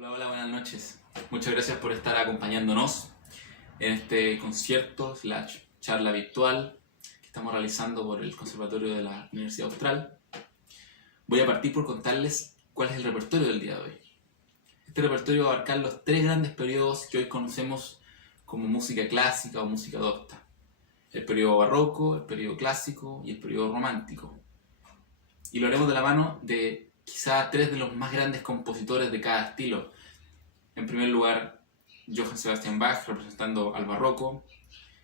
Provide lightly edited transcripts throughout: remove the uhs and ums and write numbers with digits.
Hola, hola, buenas noches. Muchas gracias por estar acompañándonos en este concierto / charla virtual que estamos realizando por el Conservatorio de la Universidad Austral. Voy a partir por contarles cuál es el repertorio del día de hoy. Este repertorio va a abarcar los tres grandes periodos que hoy conocemos como música clásica o música docta: el periodo barroco, el periodo clásico y el periodo romántico. Y lo haremos de la mano de quizá tres de los más grandes compositores de cada estilo. En primer lugar, Johann Sebastian Bach representando al barroco,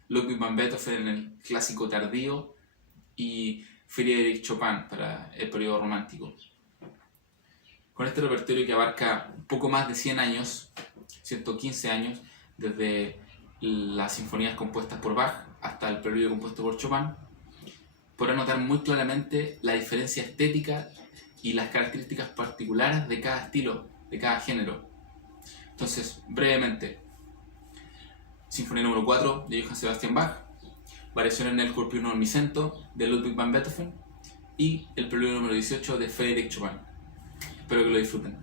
Ludwig van Beethoven en el clásico tardío y Frédéric Chopin para el periodo romántico. Con este repertorio que abarca un poco más de 100 años, 115 años, desde las sinfonías compuestas por Bach hasta el preludio compuesto por Chopin, podrá notar muy claramente la diferencia estética y las características particulares de cada estilo, de cada género. Entonces, brevemente: Sinfonía número 4 de Johann Sebastian Bach, variación en el Scorpio Micento de Ludwig van Beethoven y el preludio número 18 de Frédéric Chopin. Espero que lo disfruten.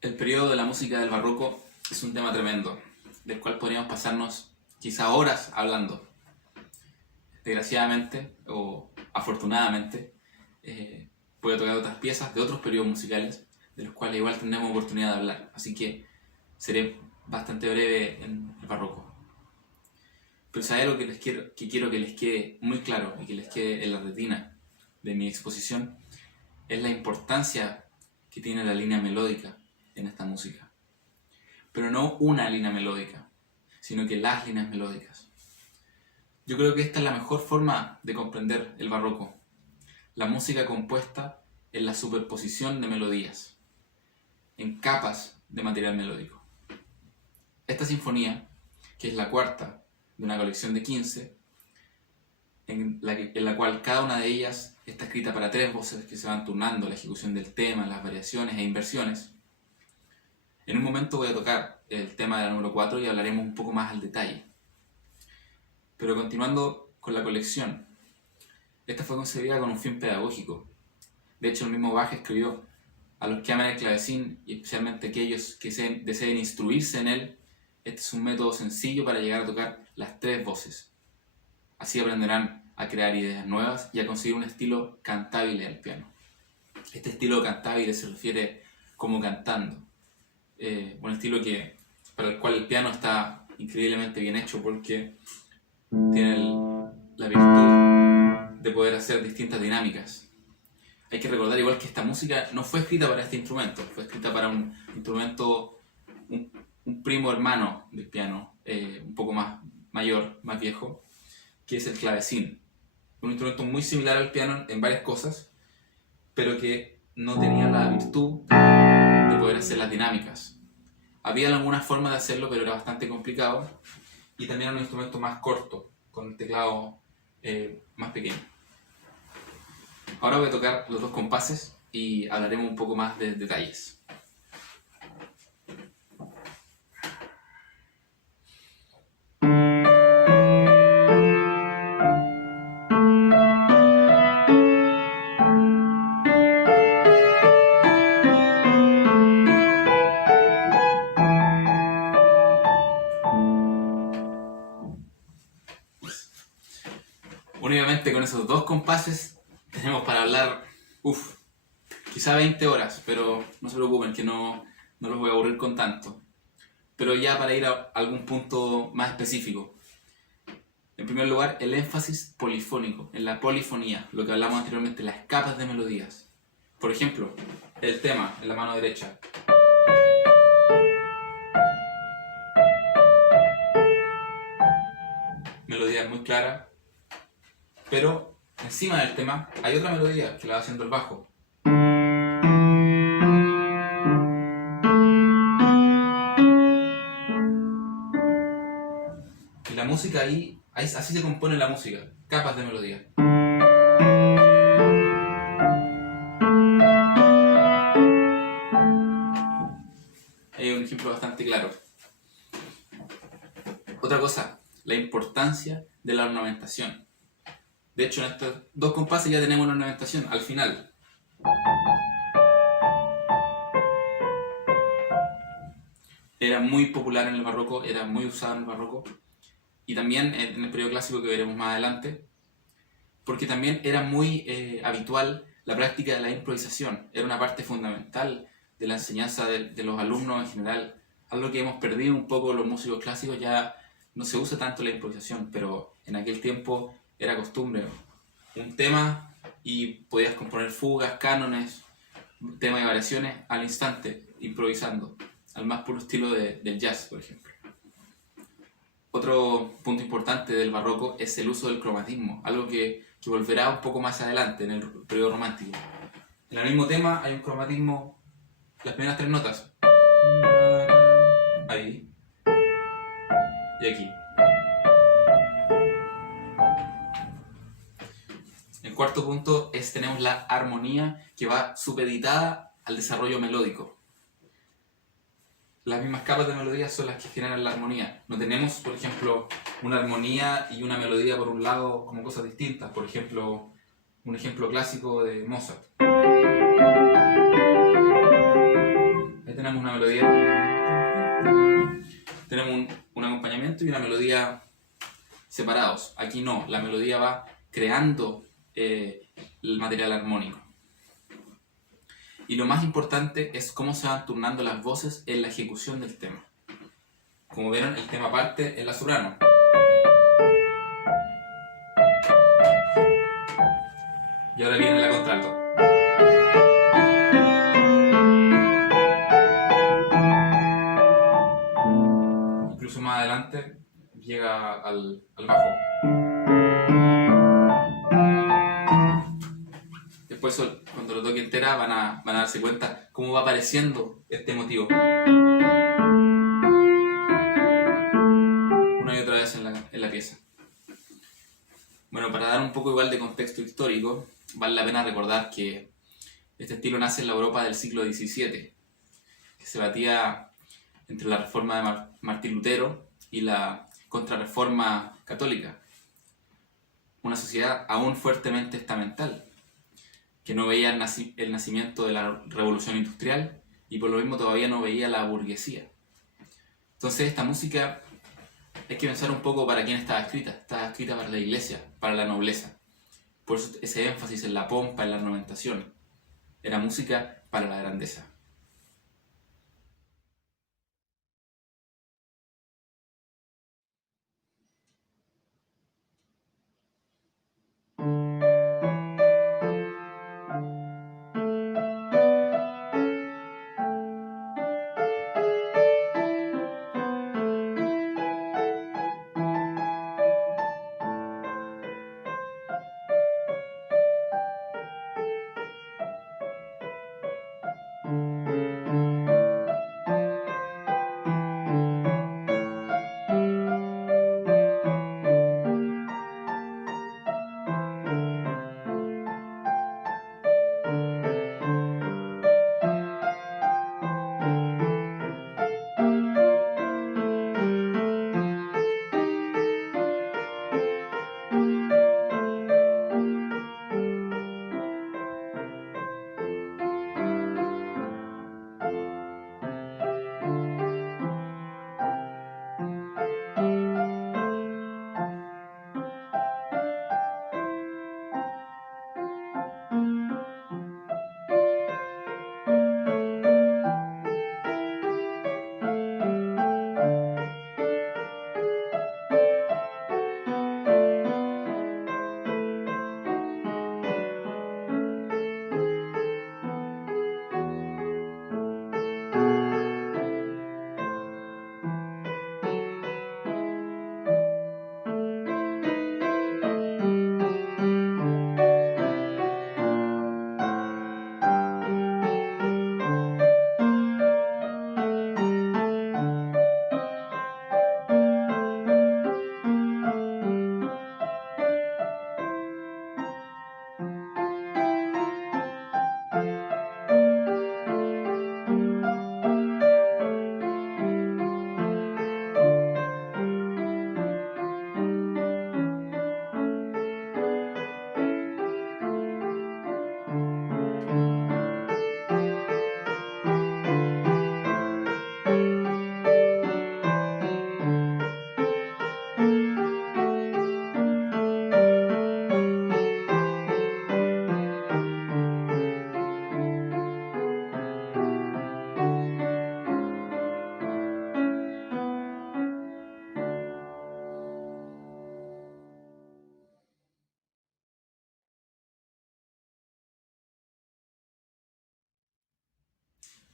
El periodo de la música del barroco es un tema tremendo, del cual podríamos pasarnos quizá horas hablando. Desgraciadamente, o afortunadamente, voy a tocar otras piezas de otros periodos musicales, de los cuales igual tendremos oportunidad de hablar, así que seré bastante breve en el barroco. Pero ¿sabes lo que quiero que les quede muy claro y que les quede en la retina de mi exposición? Es la importancia que tiene la línea melódica en esta música. Pero no una línea melódica, sino que las líneas melódicas. Yo creo que esta es la mejor forma de comprender el barroco: la música compuesta en la superposición de melodías, en capas de material melódico. Esta sinfonía, que es la cuarta de una colección de 15, en la cual cada una de ellas está escrita para tres voces que se van turnando la ejecución del tema, las variaciones e inversiones. En un momento voy a tocar el tema de la número 4 y hablaremos un poco más al detalle. Pero continuando con la colección, esta fue concebida con un fin pedagógico. De hecho, el mismo Bach escribió: a los que aman el clavecín, y especialmente aquellos que deseen instruirse en él, este es un método sencillo para llegar a tocar las tres voces. Así aprenderán a crear ideas nuevas y a conseguir un estilo cantable al piano. Este estilo cantable se refiere como cantando. Un estilo para el cual el piano está increíblemente bien hecho, porque tiene la virtud de poder hacer distintas dinámicas. Hay que recordar igual que esta música no fue escrita para este instrumento, fue escrita para un instrumento, un primo hermano del piano, un poco más mayor, más viejo, que es el clavecín. Un instrumento muy similar al piano en varias cosas, pero que no tenía la virtud de poder hacer las dinámicas. Había algunas formas de hacerlo, pero era bastante complicado, y también era un instrumento más corto, con el teclado más pequeño. Ahora voy a tocar los dos compases y hablaremos un poco más de detalles. Únicamente con esos dos compases tenemos para hablar, quizá 20 horas, pero no se preocupen que no los voy a aburrir con tanto. Pero ya para ir a algún punto más específico. En primer lugar, el énfasis polifónico, en la polifonía, lo que hablamos anteriormente, las capas de melodías. Por ejemplo, el tema en la mano derecha. Melodía muy clara, pero encima del tema hay otra melodía que la va haciendo el bajo. Y la música ahí, así se compone la música, capas de melodía. Hay un ejemplo bastante claro. Otra cosa, la importancia de la ornamentación. De hecho, en estos dos compases ya tenemos una ornamentación al final. Era muy popular en el barroco, era muy usado en el barroco y también en el periodo clásico, que veremos más adelante, porque también era muy habitual la práctica de la improvisación. Era una parte fundamental de la enseñanza de los alumnos en general. Algo que hemos perdido un poco los músicos clásicos, ya no se usa tanto la improvisación, pero en aquel tiempo era costumbre. Un tema y podías componer fugas, cánones, temas y variaciones al instante, improvisando, al más puro estilo del jazz, por ejemplo. Otro punto importante del barroco es el uso del cromatismo, algo que volverá un poco más adelante en el periodo romántico. En el mismo tema hay un cromatismo, las primeras tres notas, ahí y aquí. El cuarto punto es tenemos la armonía, que va supeditada al desarrollo melódico. Las mismas capas de melodía son las que generan la armonía. No tenemos, por ejemplo, una armonía y una melodía por un lado como cosas distintas. Por ejemplo, un ejemplo clásico de Mozart. Ahí tenemos una melodía. Tenemos un acompañamiento y una melodía separados. Aquí no, la melodía va creando el material armónico. Y lo más importante es cómo se van turnando las voces en la ejecución del tema. Como vieron, el tema parte en la soprano. Y ahora viene la contralto. Incluso más adelante llega al bajo. Después, cuando lo toque entera, van a darse cuenta cómo va apareciendo este motivo. Una y otra vez en la pieza. Bueno, para dar un poco igual de contexto histórico, vale la pena recordar que este estilo nace en la Europa del siglo XVII, que se batía entre la reforma de Martín Lutero y la contrarreforma católica. Una sociedad aún fuertemente estamental, que no veía el nacimiento de la revolución industrial y por lo mismo todavía no veía la burguesía. Entonces esta música hay que pensar un poco para quién estaba escrita. Estaba escrita para la iglesia, para la nobleza. Por eso ese énfasis en la pompa, en la ornamentación. Era música para la grandeza.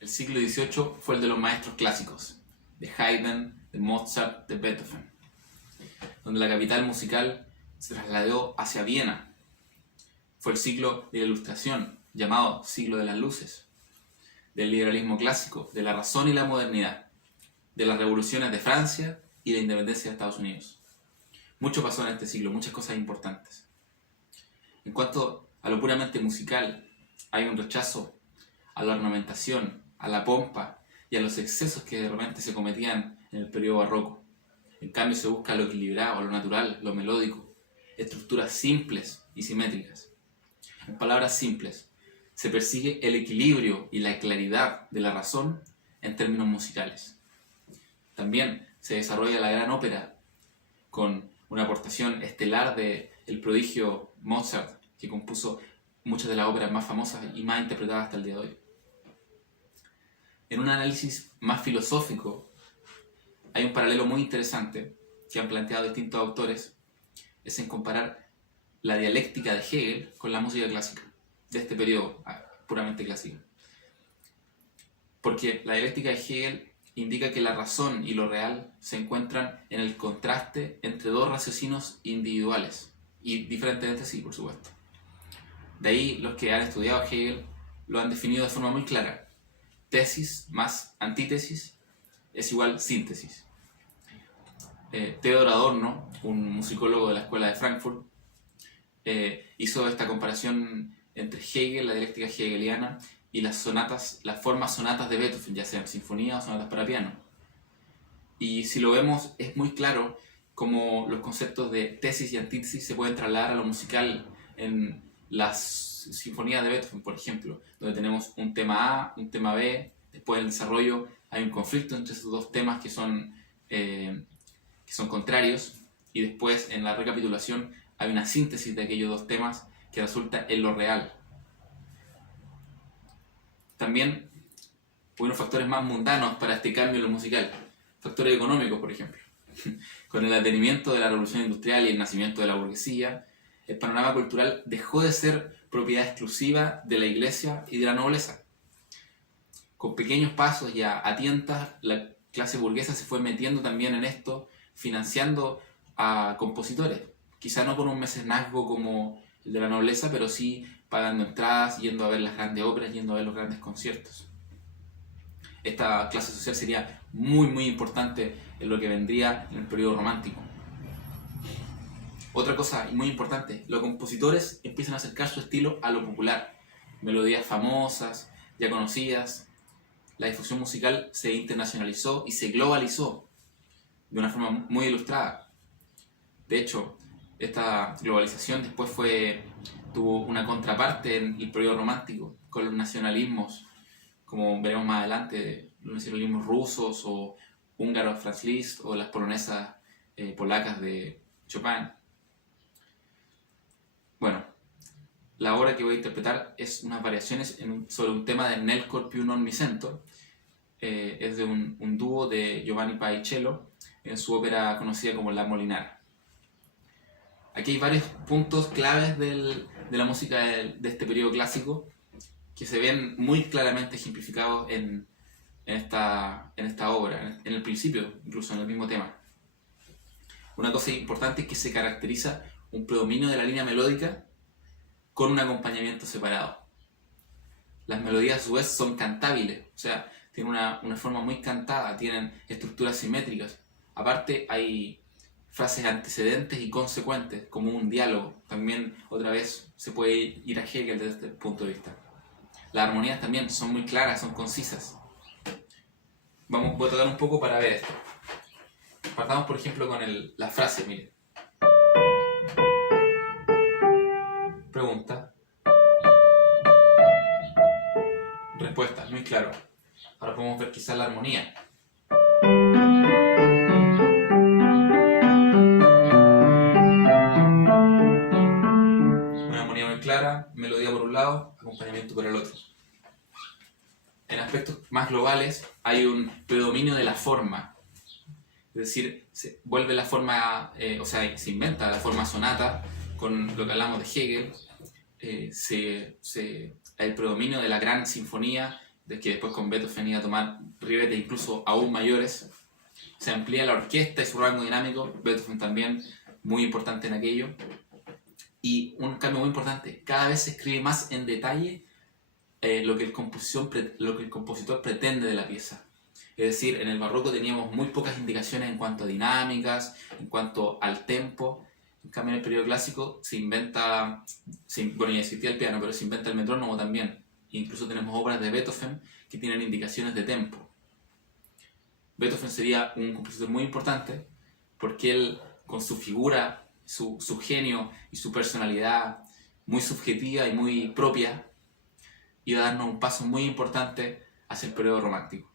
El siglo XVIII fue el de los maestros clásicos, de Haydn, de Mozart, de Beethoven, donde la capital musical se trasladó hacia Viena. Fue el siglo de la Ilustración, llamado siglo de las luces, del liberalismo clásico, de la razón y la modernidad, de las revoluciones de Francia y de la independencia de Estados Unidos. Mucho pasó en este siglo, muchas cosas importantes. En cuanto a lo puramente musical, hay un rechazo a la ornamentación, a la pompa y a los excesos que de repente se cometían en el periodo barroco. En cambio se busca lo equilibrado, lo natural, lo melódico, estructuras simples y simétricas. En palabras simples, se persigue el equilibrio y la claridad de la razón en términos musicales. También se desarrolla la gran ópera con una aportación estelar del prodigio Mozart, que compuso muchas de las óperas más famosas y más interpretadas hasta el día de hoy. En un análisis más filosófico, hay un paralelo muy interesante que han planteado distintos autores, es en comparar la dialéctica de Hegel con la música clásica, de este periodo puramente clásico. Porque la dialéctica de Hegel indica que la razón y lo real se encuentran en el contraste entre dos raciocinios individuales, y diferentes entre sí, por supuesto. De ahí los que han estudiado Hegel lo han definido de forma muy clara. Tesis más antítesis es igual síntesis. Theodor Adorno, un musicólogo de la escuela de Frankfurt, hizo esta comparación entre Hegel, la dialéctica hegeliana, y las formas sonatas de Beethoven, ya sean sinfonías o sonatas para piano. Y si lo vemos, es muy claro cómo los conceptos de tesis y antítesis se pueden trasladar a lo musical en las sinfonías de Beethoven, por ejemplo, donde tenemos un tema A, un tema B, después del desarrollo hay un conflicto entre esos dos temas que son contrarios, y después en la recapitulación hay una síntesis de aquellos dos temas que resulta en lo real. También hubo unos factores más mundanos para este cambio en lo musical, factores económicos, por ejemplo. Con el advenimiento de la revolución industrial y el nacimiento de la burguesía, el panorama cultural dejó de ser propiedad exclusiva de la iglesia y de la nobleza. Con pequeños pasos y a tientas, la clase burguesa se fue metiendo también en esto, financiando a compositores. Quizá no con un mecenazgo como el de la nobleza, pero sí pagando entradas, yendo a ver las grandes óperas, yendo a ver los grandes conciertos. Esta clase social sería muy, muy importante en lo que vendría en el periodo romántico. Otra cosa muy importante, los compositores empiezan a acercar su estilo a lo popular. Melodías famosas, ya conocidas. La difusión musical se internacionalizó y se globalizó de una forma muy ilustrada. De hecho, esta globalización después tuvo una contraparte en el periodo romántico, con los nacionalismos, como veremos más adelante, los nacionalismos rusos o húngaros, Franz Liszt, o las polonesas polacas de Chopin. Bueno, la obra que voy a interpretar es unas variaciones sobre un tema de Nelkor più non mi sento. Es de un dúo de Giovanni Paisiello en su ópera conocida como La Molinara. Aquí hay varios puntos claves de la música de este periodo clásico que se ven muy claramente ejemplificados en esta obra, en el principio, incluso en el mismo tema. Una cosa importante es que se caracteriza un predominio de la línea melódica con un acompañamiento separado. Las melodías a su vez son cantables, o sea, tienen una forma muy cantada, tienen estructuras simétricas. Aparte hay frases antecedentes y consecuentes, como un diálogo. También otra vez se puede ir a Hegel desde este punto de vista. Las armonías también son muy claras, son concisas. Voy a tocar un poco para ver esto. Partamos por ejemplo con la frase, miren. Pregunta. Respuesta, muy claro. Ahora podemos ver quizás la armonía. Una armonía muy clara, melodía por un lado, acompañamiento por el otro. En aspectos más globales hay un predominio de la forma. Es decir, se vuelve la forma, se inventa la forma sonata con lo que hablamos de Hegel. El predominio de la gran sinfonía de que después con Beethoven iba a tomar ribetes incluso aún mayores. Se amplía la orquesta y su rango dinámico, Beethoven también muy importante en aquello. Y un cambio muy importante, cada vez se escribe más en detalle lo que el compositor pretende de la pieza. Es decir, en el barroco teníamos muy pocas indicaciones en cuanto a dinámicas, en cuanto al tempo. En cambio, en el periodo clásico se inventa, bueno, ya existía el piano, pero se inventa el metrónomo también. E incluso tenemos obras de Beethoven que tienen indicaciones de tempo. Beethoven sería un compositor muy importante porque él, con su figura, su genio y su personalidad muy subjetiva y muy propia, iba a darnos un paso muy importante hacia el periodo romántico.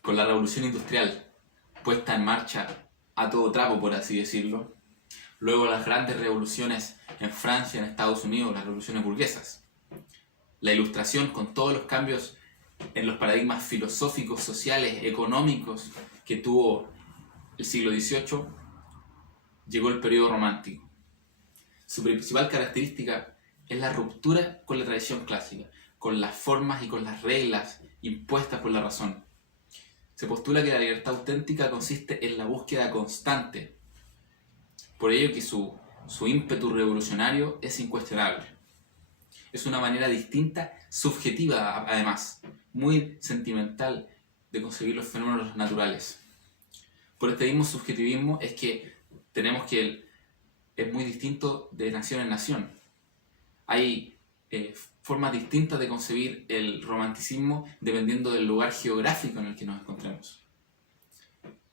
Con la revolución industrial puesta en marcha a todo trapo, por así decirlo, luego las grandes revoluciones en Francia, en Estados Unidos, las revoluciones burguesas, la ilustración con todos los cambios en los paradigmas filosóficos, sociales, económicos que tuvo el siglo XVIII, llegó el periodo romántico. Su principal característica es la ruptura con la tradición clásica, con las formas y con las reglas impuestas por la razón. Se postula que la libertad auténtica consiste en la búsqueda constante. Por ello que su ímpetu revolucionario es incuestionable. Es una manera distinta, subjetiva además, muy sentimental de concebir los fenómenos naturales. Por este mismo subjetivismo es que tenemos que es muy distinto de nación en nación. Hay formas distintas de concebir el romanticismo dependiendo del lugar geográfico en el que nos encontremos.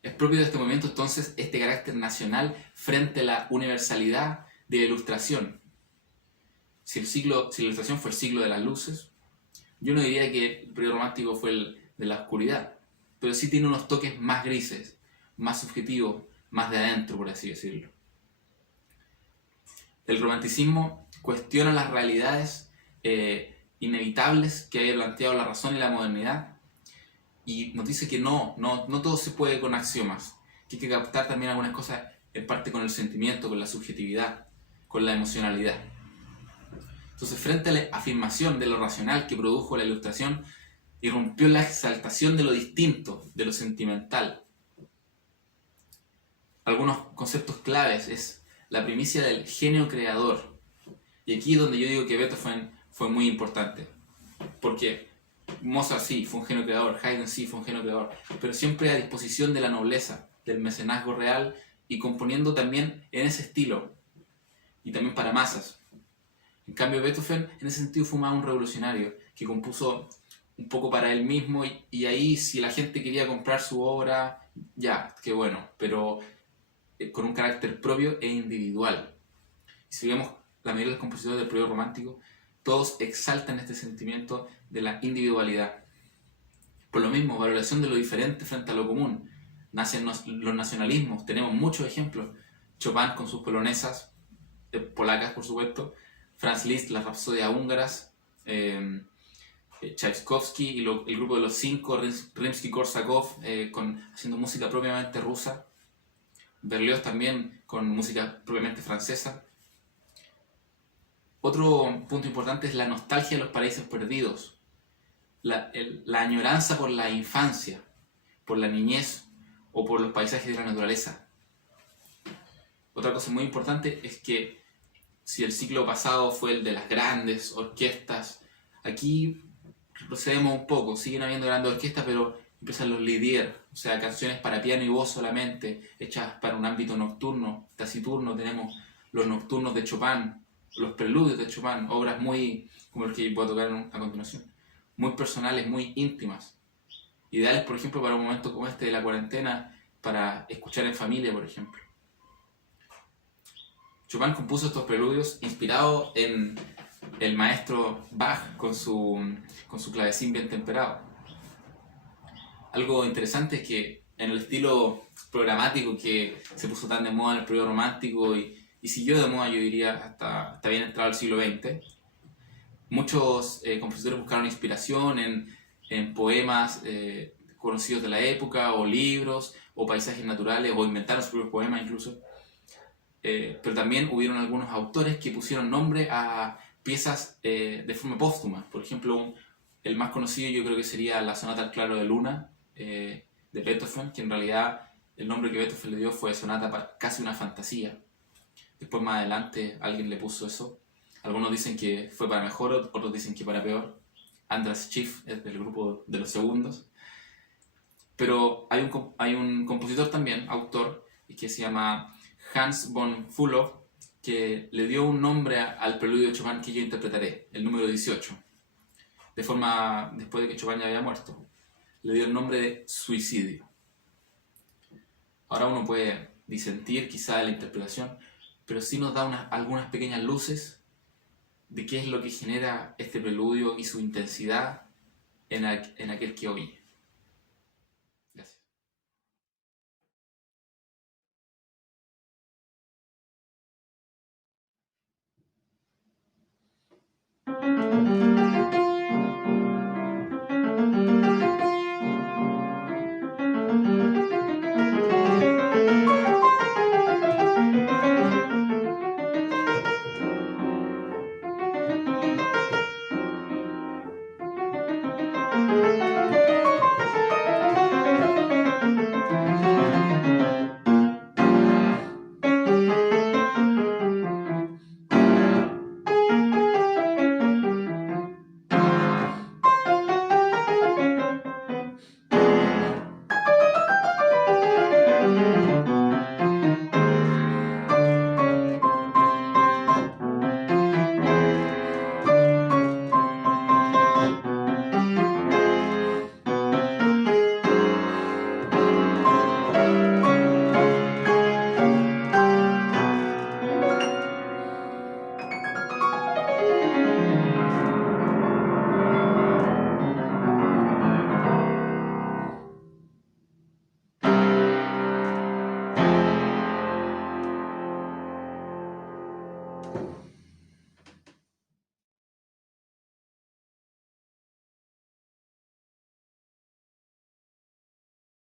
Es propio de este momento entonces este carácter nacional frente a la universalidad de la ilustración. Si la ilustración fue el siglo de las luces, yo no diría que el periodo romántico fue el de la oscuridad, pero sí tiene unos toques más grises, más subjetivos, más de adentro, por así decirlo. El romanticismo cuestiona las realidades inevitables que haya planteado la razón y la modernidad, y nos dice que no todo se puede con axiomas, que hay que captar también algunas cosas en parte con el sentimiento, con la subjetividad, con la emocionalidad. Entonces, frente a la afirmación de lo racional que produjo la Ilustración, irrumpió la exaltación de lo distinto, de lo sentimental. Algunos conceptos claves es la primicia del genio creador. Y aquí es donde yo digo que Beethoven fue muy importante. Porque Mozart sí fue un genio creador, Haydn sí fue un genio creador, pero siempre a disposición de la nobleza, del mecenazgo real, y componiendo también en ese estilo, y también para masas. En cambio, Beethoven en ese sentido fue más un revolucionario, que compuso un poco para él mismo, y ahí si la gente quería comprar su obra, ya, qué bueno, pero con un carácter propio e individual. Y si vemos la mayoría de los compositores del periodo romántico, todos exaltan este sentimiento de la individualidad. Por lo mismo, valoración de lo diferente frente a lo común. Nacen los nacionalismos, tenemos muchos ejemplos. Chopin con sus polonesas, polacas por supuesto, Franz Liszt, las rapsodias húngaras, Tchaikovsky y el grupo de los cinco, Rimsky-Korsakov, haciendo música propiamente rusa, Berlioz también con música propiamente francesa. Otro punto importante es la nostalgia de los paraísos perdidos, la añoranza por la infancia, por la niñez o por los paisajes de la naturaleza. Otra cosa muy importante es que si el ciclo pasado fue el de las grandes orquestas, aquí retrocedemos un poco, siguen habiendo grandes orquestas, pero empiezan los lieder, o sea, canciones para piano y voz solamente, hechas para un ámbito nocturno, taciturno. Tenemos los nocturnos de Chopin, los preludios de Chopin, obras muy, como el que voy a tocar a continuación, muy personales, muy íntimas, ideales, por ejemplo, para un momento como este de la cuarentena, para escuchar en familia, por ejemplo. Chopin compuso estos preludios inspirado en el maestro Bach con su clavecín bien temperado. Algo interesante es que en el estilo programático que se puso tan de moda en el periodo romántico y siguió de moda, yo diría, hasta bien entrado el siglo XX, muchos compositores buscaron inspiración en poemas conocidos de la época, o libros, o paisajes naturales, o inventaron sus propios poemas incluso. Pero también hubieron algunos autores que pusieron nombre a piezas de forma póstuma. Por ejemplo, el más conocido yo creo que sería la Sonata al claro de luna de Beethoven, que en realidad el nombre que Beethoven le dio fue Sonata para casi una fantasía. Después más adelante alguien le puso eso. Algunos dicen que fue para mejor, otros dicen que para peor. Andras Schiff es del grupo de los segundos. Pero hay un compositor también, autor, que se llama Hans von Bülow, que le dio un nombre al preludio de Chopin que yo interpretaré, el número 18, después de que Chopin ya había muerto. Le dio el nombre de Suicidio. Ahora uno puede disentir quizá de la interpretación, pero sí nos da algunas pequeñas luces de qué es lo que genera este preludio y su intensidad en aquel que oye. Gracias.